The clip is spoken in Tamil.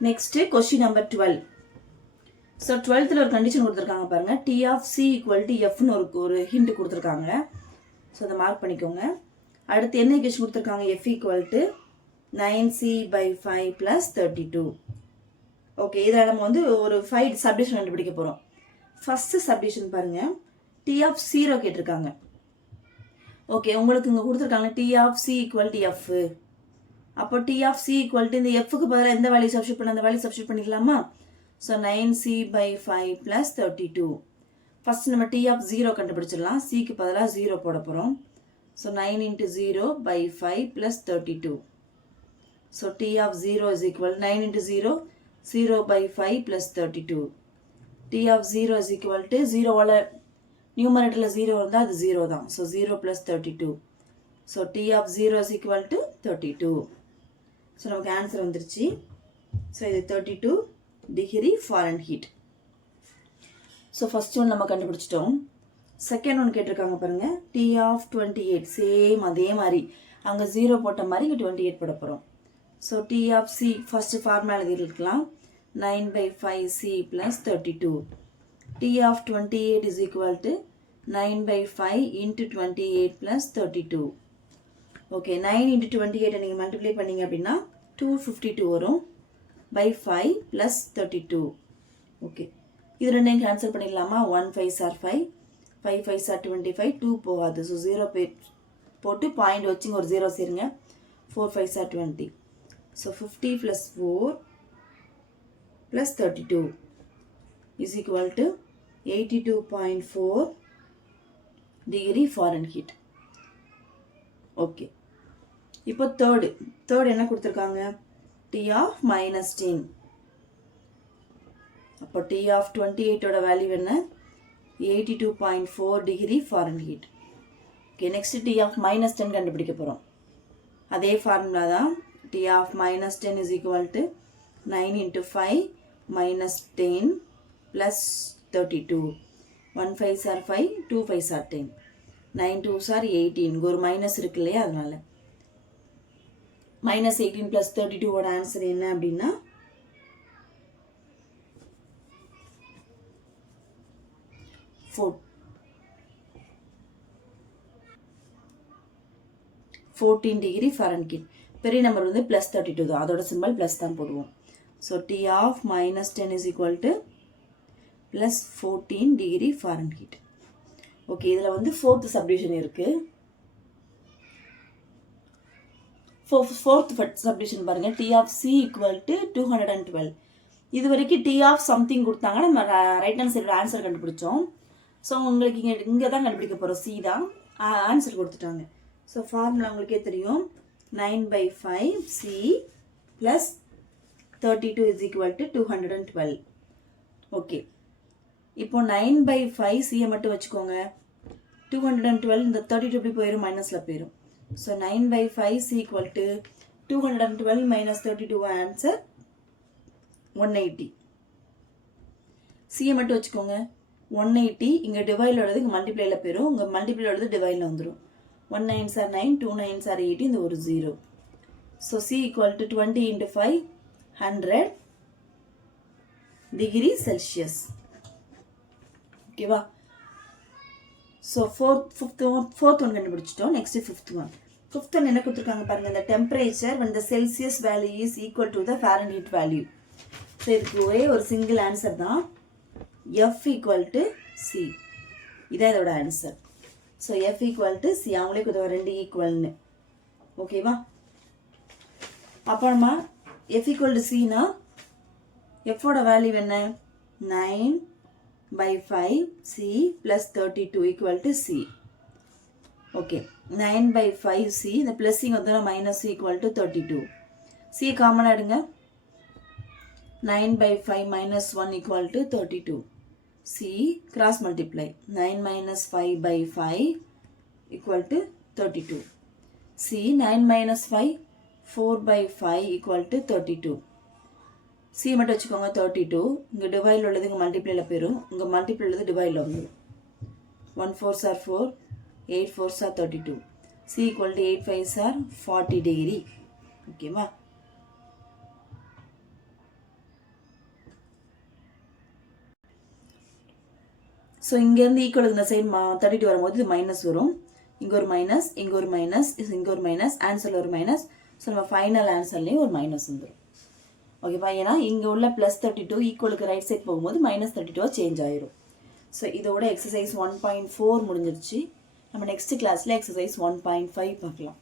Next question number 12. So 12th ஒரு கண்டிஷன் கொடுத்துருக்காங்க பாருங்கள். T of C equal to எஃப்னு ஒரு ஹிண்ட் கொடுத்துருக்காங்க. ஸோ அதை மார்க் பண்ணிக்கோங்க. அடுத்து என்ன ஈக்குவேஷன் கொடுத்துருக்காங்க? F equal to 9c/5 + 32. Okay, இதில் நம்ம வந்து ஒரு 5 சப்டிஷன் கண்டுபிடிக்க போகிறோம். ஃபஸ்ட்டு சப்டிஷன் பாருங்கள், டி ஆஃப் 0 கேட்டிருக்காங்க. ஓகே, உங்களுக்கு இங்கே கொடுத்துருக்காங்க T of C equal to F. அப்போ T of C equal to இந்த எஃப்க்கு பதிலாக எந்த வேல்யூ சப்ஸ்டியூட் பண்ண அந்த வேல்யூ சப்ஸ்டியூட் பண்ணிக்கலாமா? So 9c/5 + 32. ஃபஸ்ட் நம்ம டி ஆஃப் 0 கண்டுபிடிச்சிடலாம். சிக்கு பதிலாக 0 போட போகிறோம். So 9 × 0/5 + 32. So T of 0 is equal 9 × 0, 0/5 + 32. T of 0 is equal to 0வால் நியூமரேட்டரில் 0 இருந்தால் அது 0 தான். So 0 + 32. So T of 0 is equal to 32. So நமக்கு ஆன்சர் வந்துருச்சு. ஸோ இது 32 degree Fahrenheit. So first one நம்ம கண்டுபிடிச்சிட்டோம். செகண்ட் ஒன் கேட்டிருக்காங்க பாருங்கள், டி ஆஃப் 28. சேம் அதே மாதிரி அங்கே 0 போட்ட மாதிரி இங்கே 28 போட போகிறோம். So T of C first formula எழுதிருக்கலாம். 9/5c + 32. T of 28 is equal to 9/5 × 28 + 32. Okay, 9 × 28 நீங்கள் மல்டிப்ளை பண்ணிங்க அப்படின்னா 252 வரும். by 5 + 32. ஓகே, இது ரெண்டையும் கேன்சல் பண்ணிடலாமா? 1 5s are 5, 5 5s are 25, 2 போகாது. ஸோ 0 போட்டு பாயிண்ட் வச்சுங்க, ஒரு 0 சேருங்க. 4 5s are 20. So 50 + 4 + 32 is equal to 82.4 degree Fahrenheit. Okay, இப்போ தேர்ட் என்ன கொடுத்துருக்காங்க? T of -10. அப்போ டி ஆஃப் 28ஓட வேல்யூ என்ன? 82.4 degree Fahrenheit. Okay, next T of -10 கண்டுபிடிக்க போகிறோம். அதே ஃபார்முலா தான். T of -10 is equal to 9 × 5 - 10 + 32. 1 5s are 5, 2 5s are 10, 9 2s are 18. ஒரு மைனஸ் இருக்கு இல்லையா, அதனால -18 + 32ஓட ஆன்சர் என்ன அப்படின்னா 14 டிகிரி ஃபாரன்ஹீட். பெரிய நம்பர் வந்து +32 தான், அதோட சிம்பிள் ப்ளஸ் தான் போடுவோம். So T of -10 is equal to +14 degree Fahrenheit. Okay, இதில் வந்து ஃபோர்த் சப்டிவிஷன் இருக்குது. ஃபோர்த் சப்டிவிஷன் பாருங்கள், T of C equal to 212. இது வரைக்கும் டி ஆஃப் சம்திங் கொடுத்தாங்க, நம்ம ரைட் ஹேண்ட் சைடோட ஆன்சர் கண்டுபிடிச்சோம். ஸோ உங்களுக்கு இங்கே தான் கண்டுபிடிக்க போகிறோம். சி தான் ஆன்சர் கொடுத்துட்டாங்க. ஸோ ஃபார்முலா உங்களுக்கே தெரியும். 9/5c + 32 is equal to 212. Okay, இப்போ 9/5c மட்டும் வச்சுக்கோங்க. 212 இந்த 32 எப்படி போயிடும்? மைனஸில் போயிடும். So 9/5c equal to 212 - 32 answer 180. சியை மட்டும் வச்சுக்கோங்க. 180 இங்கே டிவைடில் உள்ளது இங்கே மல்டிப்ளைல போயிடும். இங்கே மல்டிப்ளை உள்ளது டிவைடில் வந்துடும். 1 9s are 9, 2 9s are 80, இந்த ஒரு 0. So C equal to 20 × 5 100 degree Celsius. ஓகேவா? ஸோ ஃபோர்த் ஒன் கண்டுபிடிச்சிட்டோம். நெக்ஸ்ட் ஃபிஃப்த் ஒன் என்ன கொடுத்துருக்காங்க பாருங்க. இந்த temperature when the Celsius value is equal to the Fahrenheit value. So இதுக்கு ஒரே ஒரு சிங்கிள் ஆன்சர் தான். எஃப் ஈக்குவல் டு சி, இதான் இதோட answer. So F equal to C, அவங்களே கொடுத்த 2 ஈக்குவல்னு. ஓகேவா? அப்புறமா எஃப் ஈக்குவல் டு சினா எஃபோட வேல்யூ என்ன? 9/5c + 32 equal to c. Okay, 9/5c இந்த ப்ளஸ்ஸிங் வந்து மைனஸ் ஈக்குவல் டு 32. சி காமனாக எடுங்க. 9/5 - 1 equal to 32. c cross multiply. 9 - 5/5 equal to 32. c 9 - 5 4/5 equal to 32. C மட்டும் வச்சுக்கோங்க. 32 இங்கே டிவைடில் உள்ளது இங்கே மல்டிப்ளைல போயிடும். இங்கே மல்டிப்ளை உள்ளது டிவைடில் வந்துடும். 1 4s are 4, 8 4s are 32. C equal to 8 5s are 40 degree. ஓகேவா? ஸோ இங்கேருந்து ஈக்குவலுக்கு இந்த சைடு 32 வரும்போது இது மைனஸ் வரும். இங்கே ஒரு மைனஸ், இங்கே ஒரு மைனஸ், இங்கே ஒரு மைனஸ், ஆன்சரில் ஒரு மைனஸ். ஸோ நம்ம ஃபைனல் ஆன்சர்லேயும் ஒரு மைனஸ் வந்துடும். ஓகேவா? ஏன்னா இங்கே உள்ள +32 ஈக்குவலுக்கு ரைட் சைட் போகும்போது -32 சேஞ்ச் ஆயிரும். ஸோ இதோட எக்ஸசைஸ் 1.4 முடிஞ்சிருச்சு. நம்ம நெக்ஸ்ட் கிளாஸில் எக்ஸசைஸ் 1.5 பார்க்கலாம்.